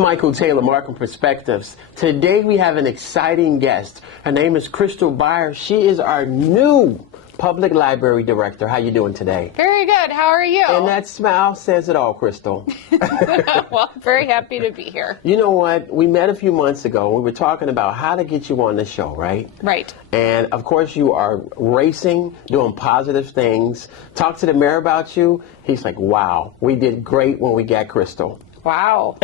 Michael Taylor, Markham Perspectives. Today we have an exciting guest. Her name is Christal Beyer. She is our new Public Library Director. How you doing today? Very good. How are you? And that smile says it all, Christal. Well, very happy to be here. You know what? We met a few months ago. We were talking about how to get you on the show, right? Right. And of course you are racing, doing positive things. Talk to the mayor about you. He's like, wow, we did great when we got Christal. Wow.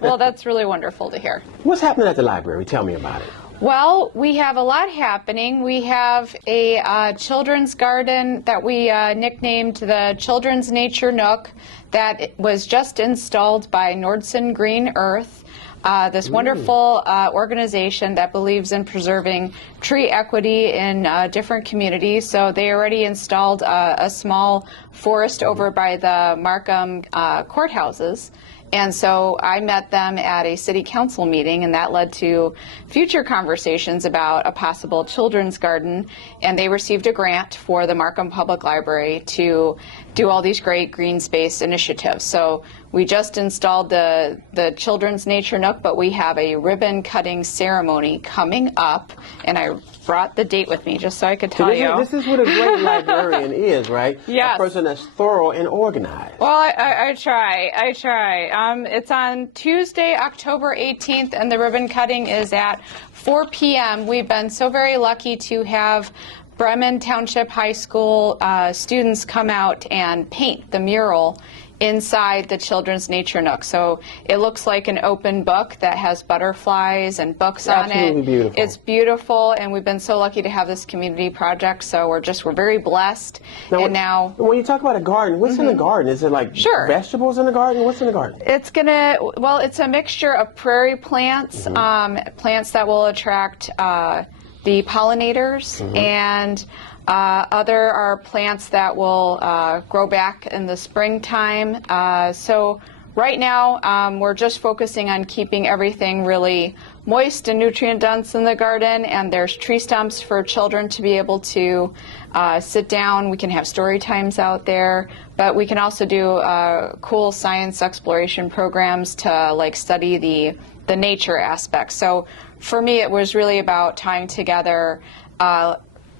Well, that's really wonderful to hear. What's happening at the library? Tell me about it. Well, we have a lot happening. We have a children's garden that we nicknamed the Children's Nature Nook that was just installed by Nordson Green Earth, this wonderful organization that believes in preserving tree equity in different communities. So they already installed a small forest over by the Markham courthouses. And so I met them at a city council meeting, and that led to future conversations about a possible children's garden. And they received a grant for the Markham Public Library to do all these great green space initiatives. So we just installed the Children's Nature Nook, but we have a ribbon cutting ceremony coming up, and I brought the date with me just so I could tell you. This is what a great librarian is, right? Yes. A person that's thorough and organized. Well, I try. It's on Tuesday, October 18th, and the ribbon cutting is at 4 p.m. We've been so very lucky to have Bremen Township High School students come out and paint the mural inside the Children's Nature Nook. So it looks like an open book that has butterflies and books on it. Absolutely beautiful. It's beautiful, and we've been so lucky to have this community project, so we're very blessed. Now, when you talk about a garden, what's in the garden? Is it like vegetables in the garden? What's in the garden? It's it's a mixture of prairie plants, plants that will attract the pollinators, and other are plants that will grow back in the springtime. So right now we're just focusing on keeping everything really moist and nutrient dense in the garden, and there's tree stumps for children to be able to sit down. We can have story times out there, but we can also do cool science exploration programs to study the nature aspect. So for me, it was really about tying together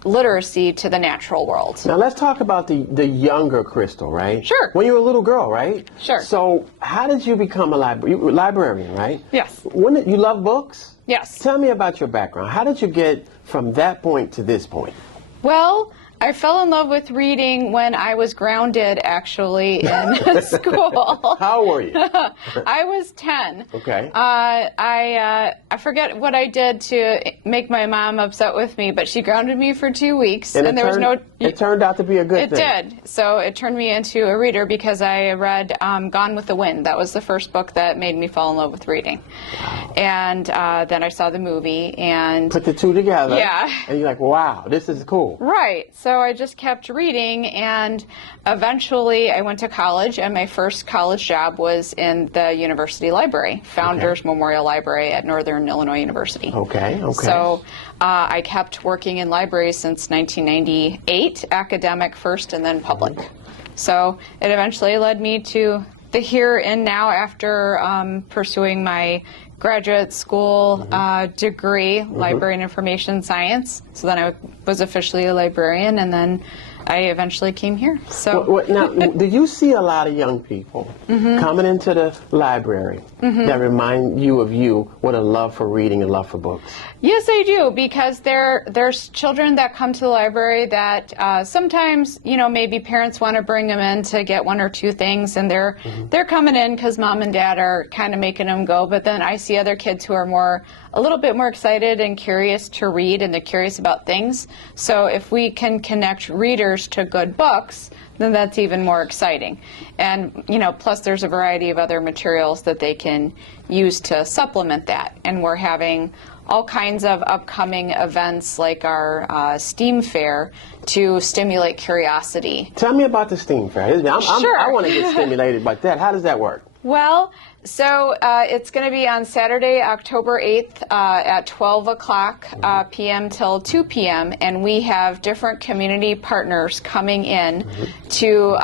literacy to the natural world. Now let's talk about the younger Christal, right? Sure. When you were a little girl, right? Sure. So how did you become a librarian, right? Yes. You love books? Yes. Tell me about your background. How did you get from that point to this point? Well, I fell in love with reading when I was grounded, actually, in school. How old were you? I was 10. Okay. I forget what I did to make my mom upset with me, but she grounded me for 2 weeks, and there was no. It turned out to be a good thing. It did. So it turned me into a reader because I read Gone with the Wind. That was the first book that made me fall in love with reading. Wow. And then I saw the movie and put the two together. Yeah. And you're like, wow, this is cool. Right. So I just kept reading, and eventually I went to college, and my first college job was in the university library, Founders Memorial Library at Northern Illinois University. Okay. So I kept working in libraries since 1998, academic first and then public. So it eventually led me to the here and now after pursuing my graduate school degree, library and information science. So then I was officially a librarian, and then I eventually came here. So now, do you see a lot of young people coming into the library that remind you of you with a love for reading and love for books? Yes, I do, because there's children that come to the library that sometimes, maybe parents want to bring them in to get one or two things, and they're coming in because mom and dad are kind of making them go. But then I see other kids who are a little bit more excited and curious to read, and they're curious about things. So if we can connect readers to good books, then that's even more exciting. And, plus there's a variety of other materials that they can use to supplement that. And we're having all kinds of upcoming events like our STEAM fair to stimulate curiosity. Tell me about the STEAM fair. Sure. I want to get stimulated by that. How does that work? Well, so it's going to be on Saturday, October 8th at 12 o'clock p.m. till 2 p.m. And we have different community partners coming in to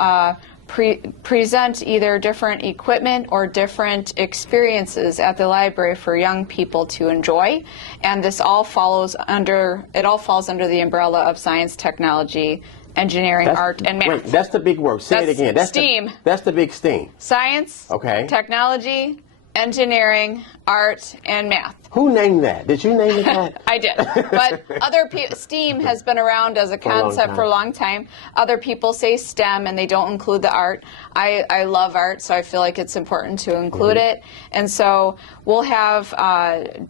present either different equipment or different experiences at the library for young people to enjoy. And this all falls under the umbrella of science, technology, engineering, art, and math. Wait, that's the big word. Say it again. That's STEAM. That's the big STEAM. Science, okay, technology, engineering, art, and math. Who named that? Did you name it that? I did. But other people, STEAM has been around as a concept for a long time. Other people say STEM and they don't include the art. I love art, so I feel like it's important to include it. And so we'll have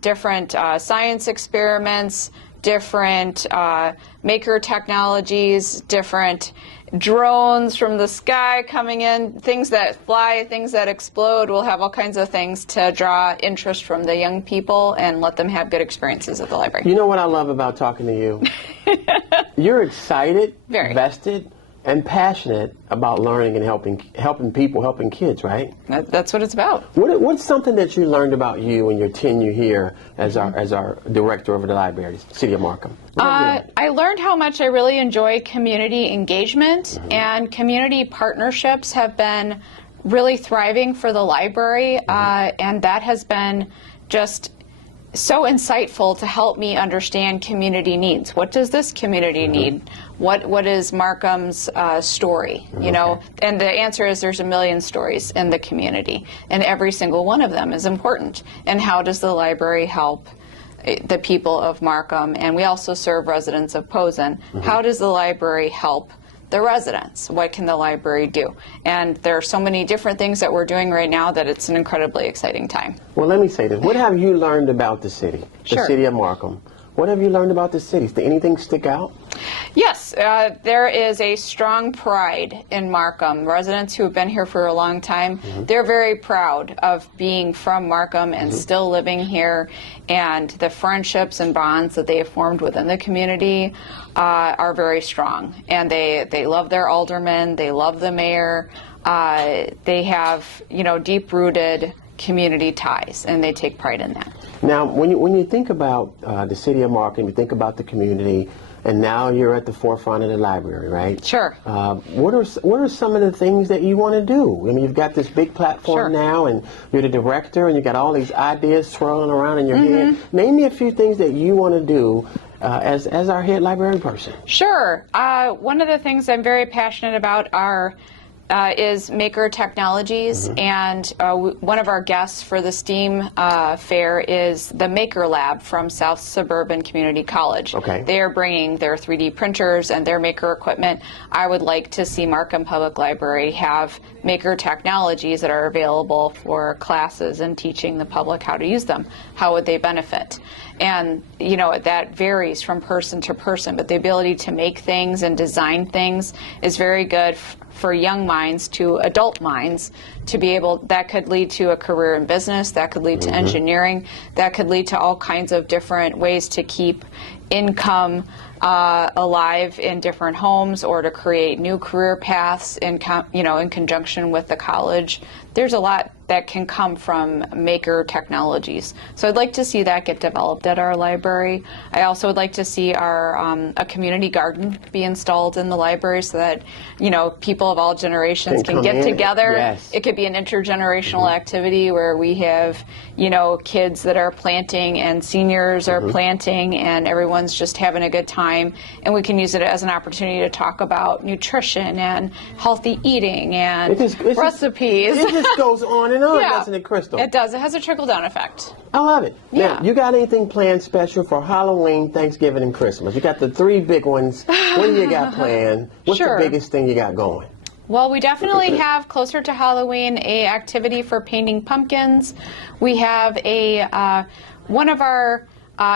different science experiments, different maker technologies, different drones from the sky coming in, things that fly, things that explode. We'll have all kinds of things to draw interest from the young people and let them have good experiences at the library. You know what I love about talking to you? You're excited, very vested, and passionate about learning and helping people, helping kids, right? That's what it's about. What's something that you learned about you in your tenure here as our director of the library, City of Markham? I learned how much I really enjoy community engagement, and community partnerships have been really thriving for the library, and that has been just so insightful to help me understand community needs. What does this community need? What is Markham's story? You know, and the answer is there's a million stories in the community, and every single one of them is important. And how does the library help the people of Markham? And we also serve residents of Posen. How does the library help the residents? What can the library do? And there are so many different things that we're doing right now that it's an incredibly exciting time. Well, let me say this. What have you learned about the city, the City of Markham? What have you learned about the city? Did anything stick out? Yes, there is a strong pride in Markham. Residents who have been here for a long time, they're very proud of being from Markham and still living here, and the friendships and bonds that they have formed within the community are very strong. And they love their aldermen, they love the mayor, they have, you know, deep-rooted community ties, and they take pride in that. Now, when you think about the City of Markham, you think about the community, and now you're at the forefront of the library, right? Sure. What are some of the things that you want to do? I mean, you've got this big platform now, and you're the director, and you got all these ideas swirling around in your head. Name me a few things that you want to do as our head librarian person. Sure. One of the things I'm very passionate about is maker technologies, and one of our guests for the STEAM fair is the Maker Lab from South Suburban Community College. Okay. They are bringing their 3D printers and their maker equipment. I would like to see Markham Public Library have maker technologies that are available for classes and teaching the public how to use them. How would they benefit? And, you know, that varies from person to person, but the ability to make things and design things is very good for young minds to adult minds to be able, that could lead to a career in business, that could lead to engineering, that could lead to all kinds of different ways to keep income alive in different homes, or to create new career paths in conjunction with the college. There's a lot that can come from maker technologies. So I'd like to see that get developed at our library. I also would like to see our a community garden be installed in the library so that, you know, people of all generations can get together. Yes. It could be an intergenerational activity where we have, you know, kids that are planting and seniors are planting, and everyone's just having a good time, and we can use it as an opportunity to talk about nutrition and healthy eating and recipes. It just goes on and on, doesn't it, Christal? It does. It has a trickle-down effect. I love it. Yeah. Now, you got anything planned special for Halloween, Thanksgiving, and Christmas? You got the three big ones. What do you got planned? What's the biggest thing you got going? Well, we definitely have, closer to Halloween, a activity for painting pumpkins. We have a one of our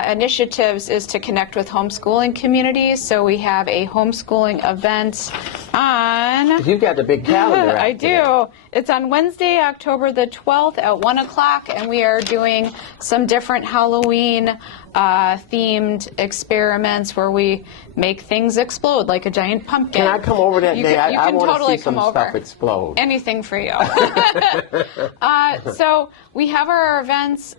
initiatives is to connect with homeschooling communities. So we have a homeschooling event on... You've got the big calendar. I do. It's on Wednesday, October the 12th at 1 o'clock, and we are doing some different Halloween themed experiments where we make things explode like a giant pumpkin. Can I come over that day? I want totally to see some stuff explode. Anything for you. So we have our events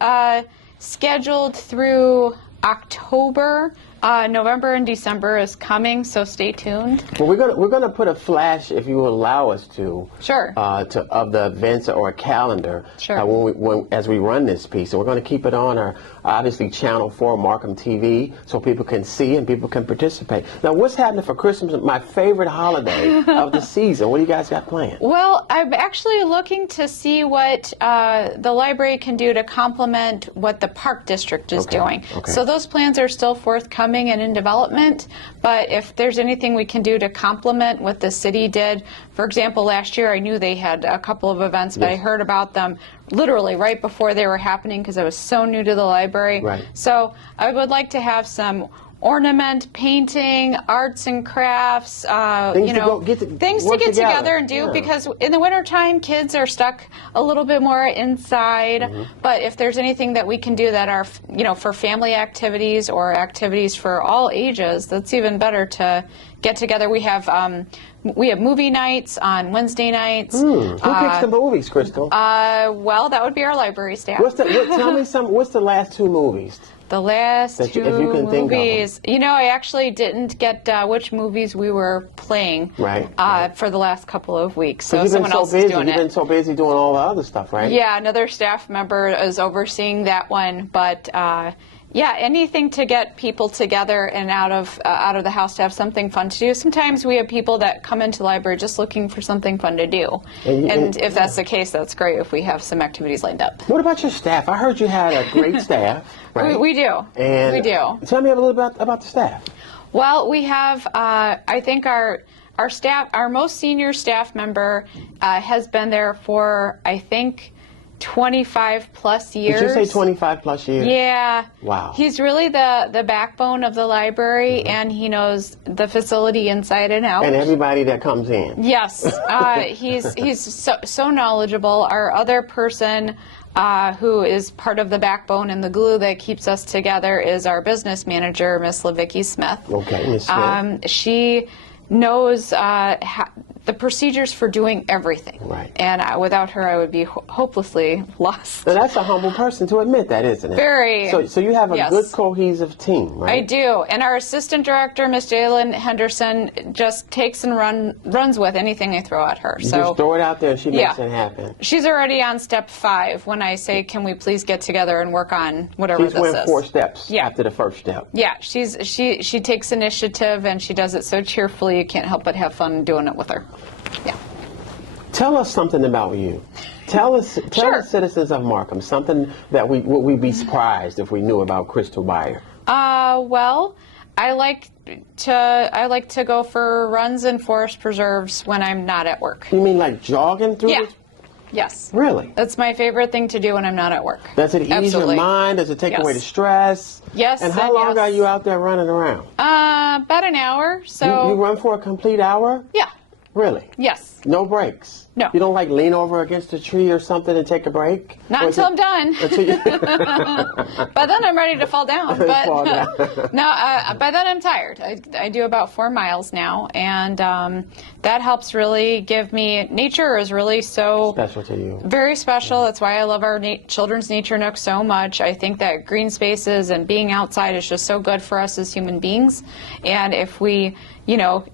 scheduled through October November and December is coming, so stay tuned. Well, we're gonna put a flash, if you will allow us to, Sure. of the events or a calendar. Sure. As we run this piece, and we're going to keep it on our obviously Channel 4 Markham TV, so people can see and people can participate. Now, what's happening for Christmas? My favorite holiday of the season. What do you guys got planned? Well, I'm actually looking to see what the library can do to complement what the Park District is doing. Okay. So those plans are still forthcoming and in development, but if there's anything we can do to complement what the city did, for example, last year I knew they had a couple of events, but I heard about them literally right before they were happening because I was so new to the library. Right. So I would like to have some ornament, painting, arts and crafts, Things to get together and do, because in the wintertime kids are stuck a little bit more inside. But if there's anything that we can do that are, for family activities or activities for all ages, that's even better to get together. We have movie nights on Wednesday nights. Who picks the movies, Christal? Well, that would be our library staff. Tell me what's the last two movies? The last if you can think of movies, I actually didn't get which movies we were playing for the last couple of weeks. So someone else is doing it. You've been so busy doing all the other stuff, right? Yeah, another staff member is overseeing that one. But yeah, anything to get people together and out of the house to have something fun to do. Sometimes we have people that come into the library just looking for something fun to do. And if that's the case, that's great if we have some activities lined up. What about your staff? I heard you had a great staff. Right? We do. And we do. Tell me a little bit about the staff. Well, we have, I think our staff, our most senior staff member has been there for, I think, 25 plus years. Did you say 25 plus years? Yeah. Wow. He's really the backbone of the library, and he knows the facility inside and out. And everybody that comes in. Yes. He's so knowledgeable. Our other person who is part of the backbone and the glue that keeps us together is our business manager, Miss LaVicki Smith. Okay, Miss Smith. She knows the procedures for doing everything. Right. And without her, I would be hopelessly lost. Now, that's a humble person to admit that, isn't it? Very. So you have a yes. good cohesive team, right? I do. And our assistant director, Miss Jalen Henderson, just takes and runs with anything I throw at her. You just throw it out there and she makes yeah. it happen. She's already on step 5 when I say, can we please get together and work on whatever this is. She's went 4 steps after the first step. Yeah, she takes initiative and she does it so cheerfully you can't help but have fun doing it with her. Yeah. Tell us something about you. Tell us, the citizens of Markham, something that we'd be surprised if we knew about Christal Beyer. Well, I like to go for runs in forest preserves when I'm not at work. You mean like jogging through? Yeah. this? Yes. Really? That's my favorite thing to do when I'm not at work. Does it ease your mind? Does it take away the stress? Yes. And how long are you out there running around? About an hour. So you run for a complete hour? Yeah. Really? Yes. No breaks? No. You don't like lean over against a tree or something and take a break? Not until I'm done. By then I'm ready to fall down. But no, by then I'm tired. I do about 4 miles now, and that helps really give me. Nature is really so special to you. Very special. That's why I love our children's nature nook so much. I think that green spaces and being outside is just so good for us as human beings. And if we,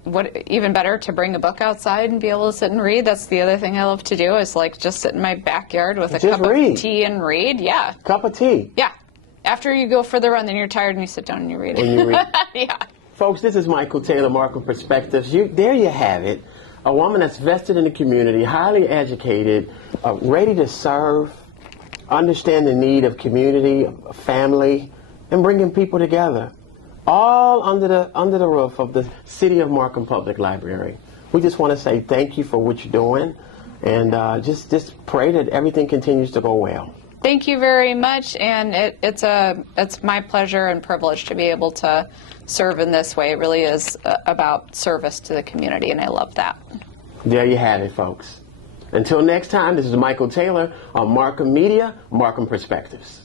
what even better to bring a book outside and be able to sit and read. That's the other thing I love to do is like just sit in my backyard with a cup of tea and read. Yeah. Cup of tea. Yeah. After you go for the run, then you're tired and you sit down and you read. And you read. Yeah. Folks, this is Michael Taylor, Markham Perspectives. There you have it. A woman that's vested in the community, highly educated, ready to serve, understand the need of community, family, and bringing people together. All under the roof of the City of Markham Public Library. We just want to say thank you for what you're doing, and just pray that everything continues to go well. Thank you very much, and it's my pleasure and privilege to be able to serve in this way. It really is about service to the community, and I love that. There you have it, folks. Until next time, this is Michael Taylor on Markham Media, Markham Perspectives.